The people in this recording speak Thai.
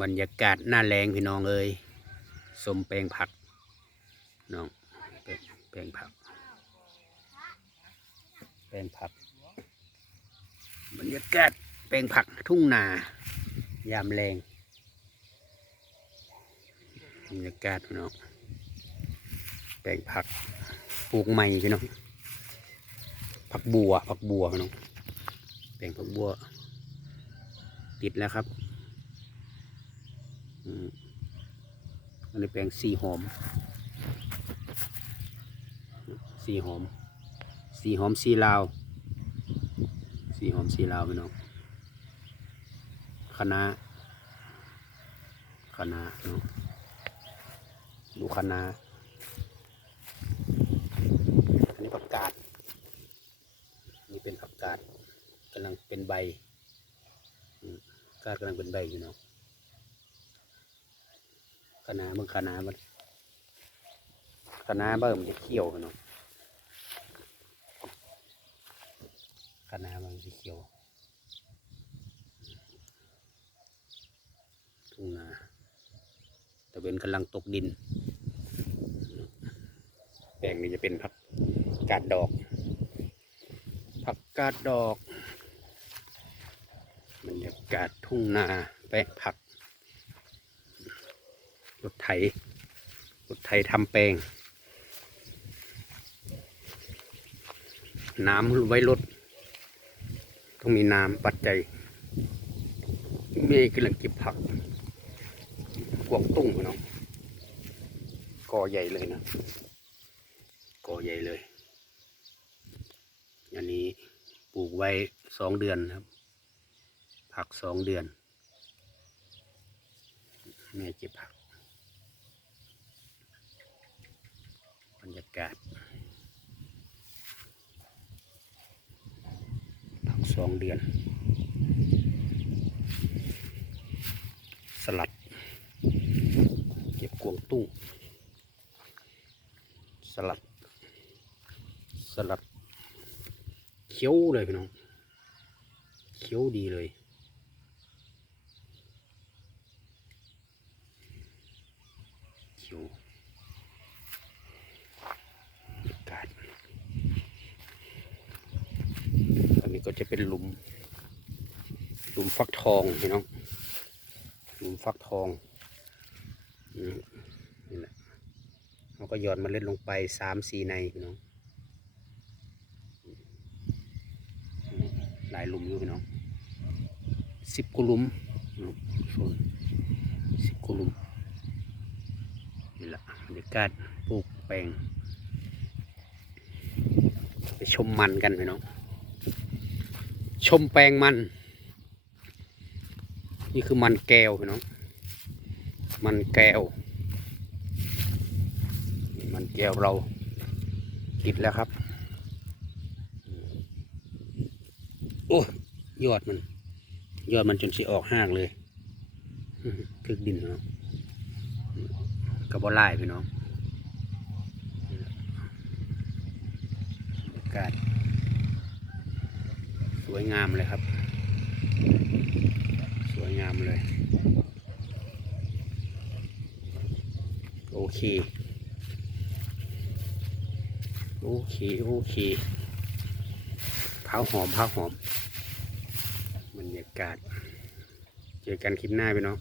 บรรยากาศหน้าแรงพี่น้องเอ้ยสมแปลงผักน้องแปลงแปลงผัก แปลงผัก บรรยากาศแปลงผักทุ่งนา ยามแรงบรรยากาศพี่น้องแปลงผักปลูกใหม่พี่น้องผักบัวผักบัวพี่น้องแปลงผักบัว ติดแล้วครับ อันนี้แปลงสีหอม สีหอม สีหอมสีลาว สีหอมสีลาวพี่น้องคะน้าคะน้าเนาะดูคะน้าอันนี้ผักกาด นี่เป็นผักกาดกำลังเป็นใบกาดกำลังเป็นใบอยู่เนาะ คะน้าบิ่งคะน้ามันคะน้าเบิ่มจะเขียวพี่น้องคะน้ามันสีเขียวทุ่งนาแตะเวนกำลังตกดิน แปลงนี้จะเป็นผักกาดดอก ผักกาดดอกบรรยากาศทุ่งนาแปลงผัก รถไถรถไถทำแปลง น้ำไว้รถต้องมีน้ำปัจจัยเมฆกำลังเก็บผักกวางตุ้งพี่น้องกอใหญ่เลยนะกอใหญ่เลยอันนี้ปลูกไว้สองเดือนครับ ผักสองเดือนแม่เก็บผัก บรรยากาศผักสองเดือน สลัด เก็บกวงตุ้งสลัด สลัดเคี้ยวเลยพี่น้องเคี้ยวดีเลยเคี้ยวบรรยากาศ อันนี้ ก็จะเป็นหลุม หลุมฟักทองพี่น้องหลุมฟักทองนี่แหละเราก็หย่อดเมล็ดลงไปสามสี่ในพี่น้องหลายหลุมอยู่พี่น้องสิบกุลุมหลุมโซนสิบกุลุมนี่แหละบรรยากาศปลูกแปลงไปชมมันกันพี่น้อง ชมแปลงมัน นี่คือมันแก้วพี่น้อง มันแก้ว มันแก้วเราติดแล้วครับ โอ้ยยอดมัน ยอดมันจนสิออกห้างเลยคึกดินเนาะกระบอกไล่พี่น้องบรรยากาศ สวยงามเลยครับ สวยงามเลย โอเค โอเค โอเคเผาหอมเผาหอมบรรยากาศ เจอกันคลิปหน้าไปเนาะ